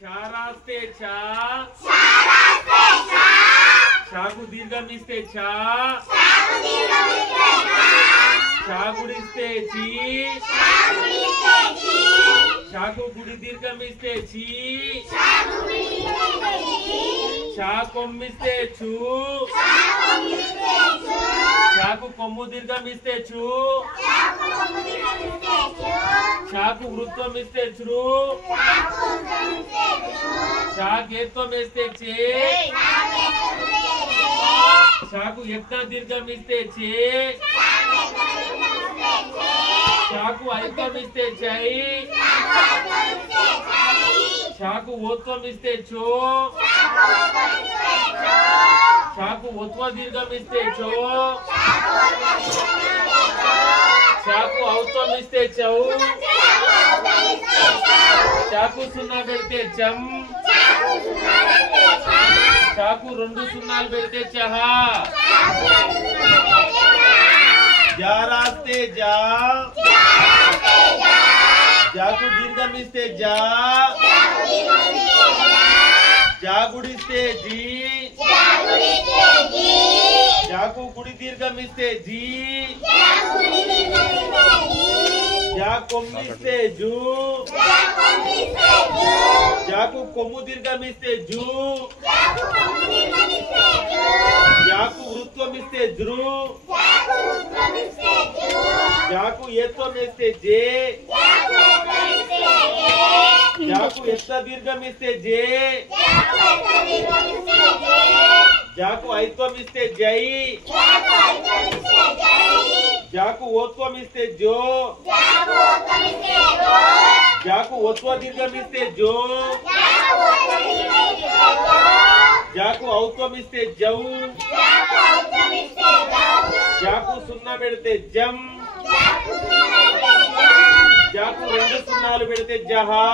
ఛా రాస్తే ఛా, ఛాకు దీర్ఘం ఇస్తే ఛా, ఛా గుడిస్తే చీ, ఛాకు గుడి దీర్ఘం ఇస్తే చీ, ఛా కొమ్మిస్తే చూ, ఛాకు కొమ్ము దీర్ఘం ఇస్తే చూ, ఛాకు వృత్తం ఇస్తే చ్రు, ఛాకు ఏత్వం ఇస్తే చే, ఛాకు యత్న దీర్ఘం ఇస్తే చే, ఛాకు ఐత్వం ఇస్తే చై, ఛాకు ఓత్వం ఇస్తే చో, ఛాకు ఓత్వ దీర్ఘం ఇస్తే చో, ఛాకు ఔత్వం ఇస్తే చౌ, ఛాకు సున్నా పెడితే చం, ఛాకు రెండు సున్నాలు పెడితే చహా, జా రాస్తే జా, జాకు దీర్ఘం ఇస్తే జా, జా గుడిస్తే జీ, జాకు గుడి దీర్ఘం ఇస్తే జీ, జా కొమ్మిస్తే జూ, జాకు కొమ్ము దీర్ఘం ఇస్తే జూ, జాకు వృత్వం ఇస్తే ధ్రు, జాకు ఏత్వం ఇస్తే జే, జాకు ఎత్త దీర్ఘం ఇస్తే జే, జాకు ఐత్వం ఇస్తే జై, జాకు ఓత్వం ఇస్తే జో, జాకు ఓత్వ దీర్ఘం ఇస్తే జో, జాకు ఔత్వం ఇస్తే జౌ, జాకు సున్నా పెడితే జం, జాకు రెండు సున్నాలు పెడితే జహా.